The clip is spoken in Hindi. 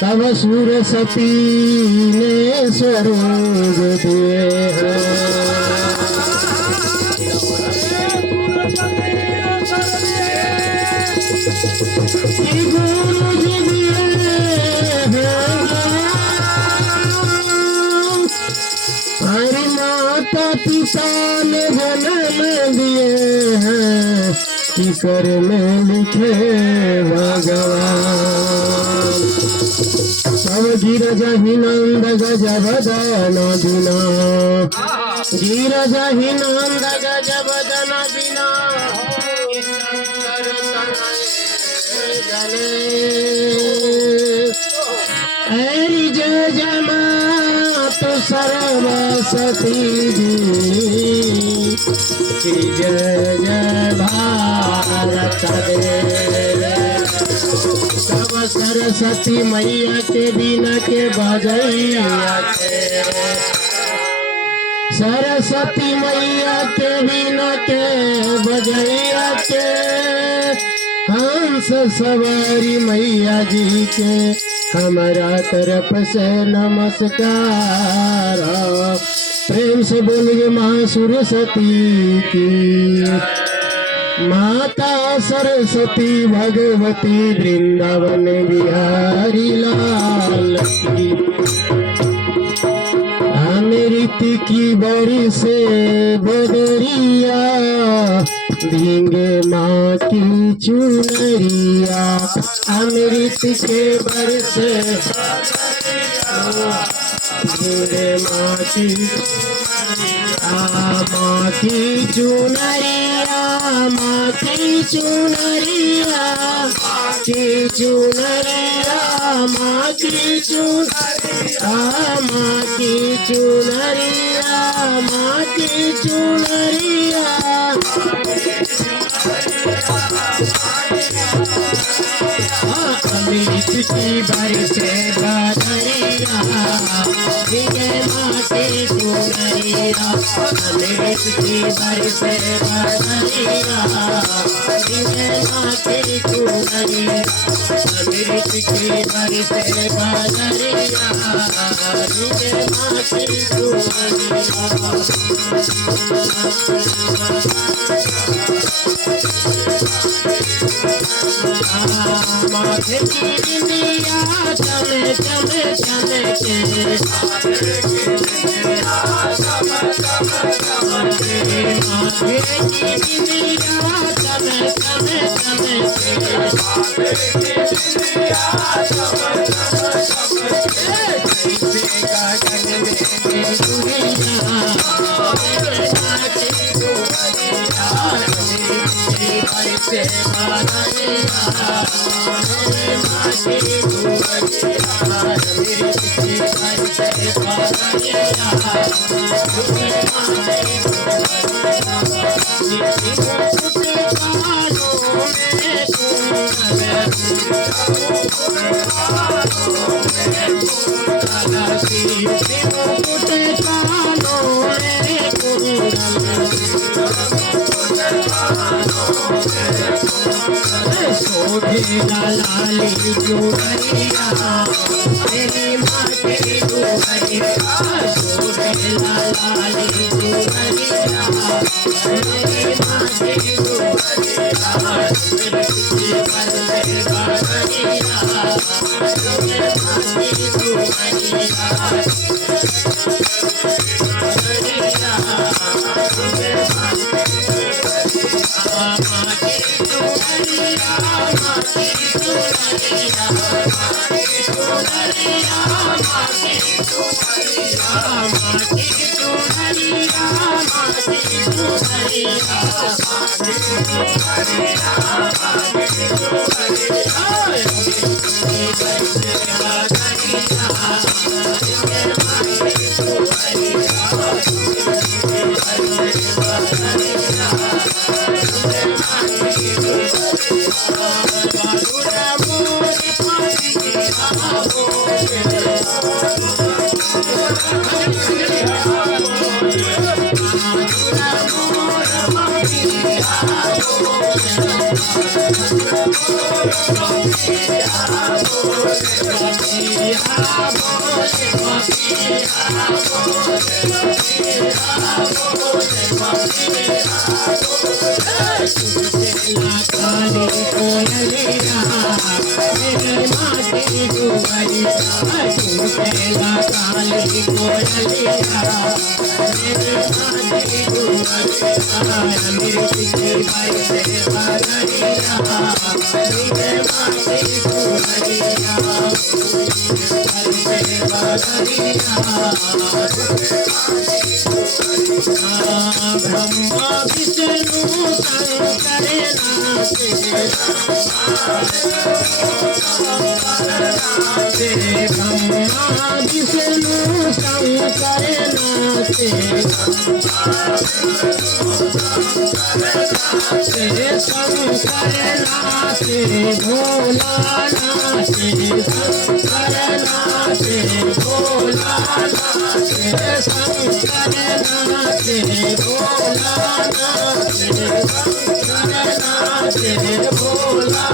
तब सुर सती ने स्वरूप दिए गुरु जी दिए हरि माता पिता ने जन्म दिए हैं कि कर में लिखे भगवान सब गिरजा ही नंद गजबदन बिना गिरजा ही नंद गजबदन बिना ऐरी जय जय मातु सरस्वती जी जय जय भारत देश सब सरस्वती मैया के बिना के बजैया के सरस्वती मैया के बिना के बजैया के हंस सवारी मैया जी के हमारा तरफ से नमस्कार प्रेम से बोलिए माँ सरस्वती की माता सरस्वती भगवती वृंदावन बिहारी लाल की अमृत की बरी से बदरिया भींगे माँ की चुनरिया अमृत के बर से भींगे माँ की माँ की चुनरिया माँ की चुनरिया की चुनरिया माँ की चुनरिया माँ की चुनरिया माँ की चुनरिया अमृत की बरसे बदरिया भीगे माँ की चुनरिया अमृत की बरसे बदरिया भीगे माँ की चुनरिया अमृत की बरसे बदरिया भीगे माँ की चुनरिया माथे की बिंदिया चमे चमे चमे के माथे की बिंदिया चमे चमे लाली चुनरिया मेरी माँ की चुनरिया लाली चुनरिया मेरी माँ की ब्रह्मा विष्णु शंकर नाचे ब्रह्मा विष्णु शंकर नाचे शंकर नाचे भोला नाचे शंकर नाचे भोला नाचे शंकर नाचे भोला नाचे शंकर नाचे भोला